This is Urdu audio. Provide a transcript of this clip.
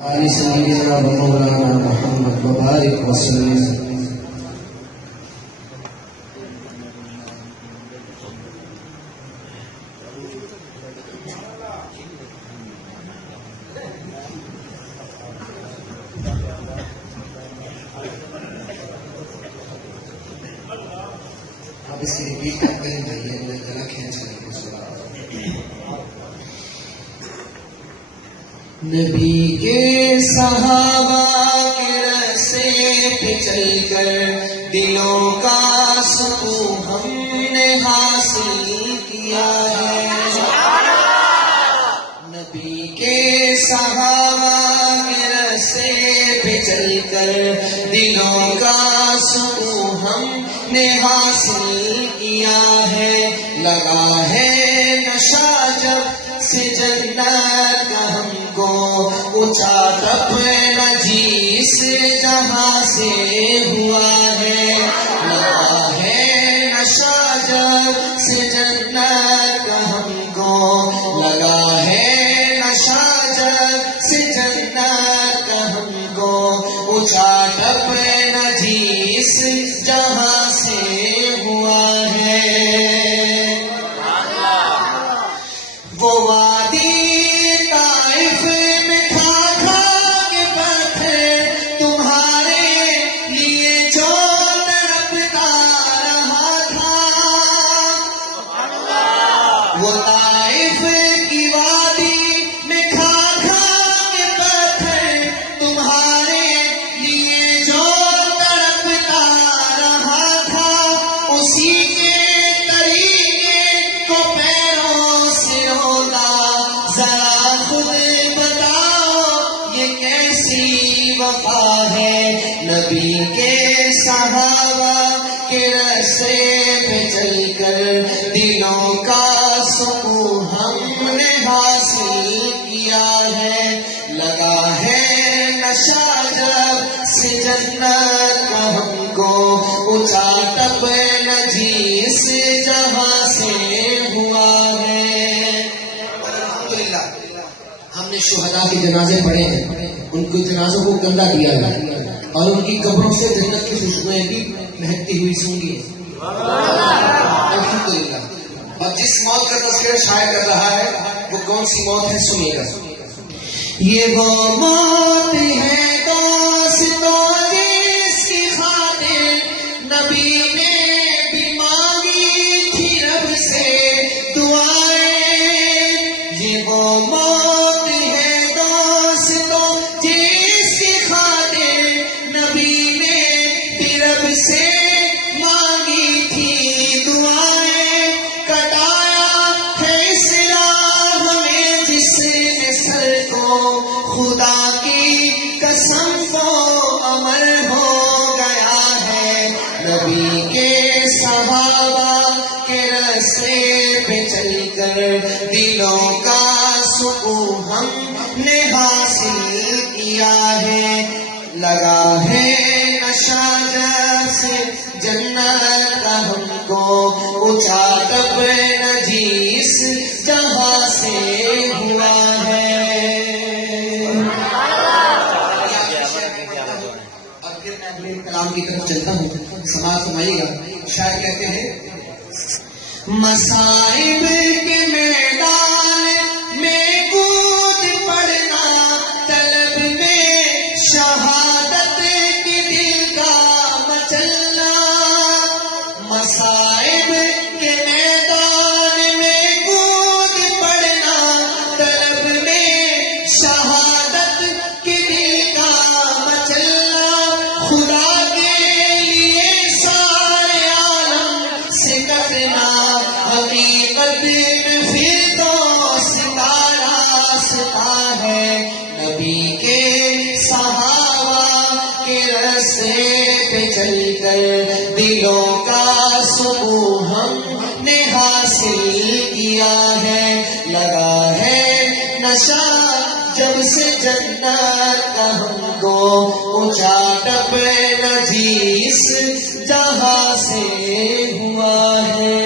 آل سیدنا و مولانا محمد وبارک وسلم. اب اس کی ریپیٹ آپ کریں بھائی، گلا کھینچ کریں. نبی کے صحابہ کے راستے پہ چل کر دلوں کا سکون ہم نے حاصل کیا ہے. نبی کے صحابہ کے راستے پہ چل کر دلوں کا سکون ہم نے حاصل کیا ہے. لگا ہے نشہ جب سے جنت کا ہم کو اونچا تپنا جس جہاں سے ہوا ہے. لگا ہے نشہ جب سے جنت کا ہم کو، لگا ہے نشہ جب سے جنت کا ہم کو اونچا تپنا جس جہاں سے ہوا ہے. وہ وادی طائف میں کھا کھا کے پتھر تمہارے لیے جو تڑپتا رہا تھا. وہ طائف کی وادی میں کھا کھا کے پتھر تمہارے لیے جو تڑپتا رہا تھا. اسی کے طریقے کو پیروں سے رولا. ذرا خود بتاؤ یہ کیسی وفا ہے. نبی کے صحابہ کے راستے پہ چل کر دلوں کا سکون ہم نے حاصل کیا ہے. لگا ہے نشہ جب سے جنت کا ہم کو اونچا تپنا جس جہاں سے ہوا ہے. الحمدللہ ہم نے شہداء کے جنازے پڑھے ہیں، ان کے جنازوں کو کندھا دیا ہے اور ان کی قبروں سے جنت کی خوشبوئیں بھی مہکتی ہوئی سونگی ہیں. الحمدللہ. اور جس موت کا تذکرہ شاعر کر رہا ہے وہ کون سی موت ہے سنیے گا. یہ وہ موت ہے دوستوں جس کی خاطر نبی نے بھی مانگی تھی رب سے دعائیں. یہ وہ موت ہے دوستوں جس کی خاطر نبی نے بھی رب سے مانگی تھی دعائیں. کٹایا ہے اس راہ میں جس نے سر کو، خدا کی قسم کو امر ہو گیا ہے. نبی کے صحابہ کے راستے پہ چل کر دلوں کا سکون ہم نے حاصل کیا ہے. لگا ہے نشہ جیسے جنت کا ہم کو اونچا تپنا جس جہاں سے ہوا ہے. اور پھر میں اگلے کلام کی طرف چلتا ہوں، سماعت فرمائیے گا. شاعر کہتے ہیں مصائب کے میدان میں کود پڑنا، طلب میں شہادت کے دل کا مچلنا. مصائب کے میدان میں کود پڑنا، طلب میں شہادت کے دل کا مچلنا. خدا کے لیے سارے عالم سے کرنا، حقیقت میں پھر تو ستارہ ستا ہے. نبی کے صحابہ کے راستے پہ چل کر دلوں کا سکون ہم نے حاصل کیا ہے. لگا ہے نشہ جب سے جنت کا ہم کو اونچا ٹپنا جس جہاں سے ہوا ہے.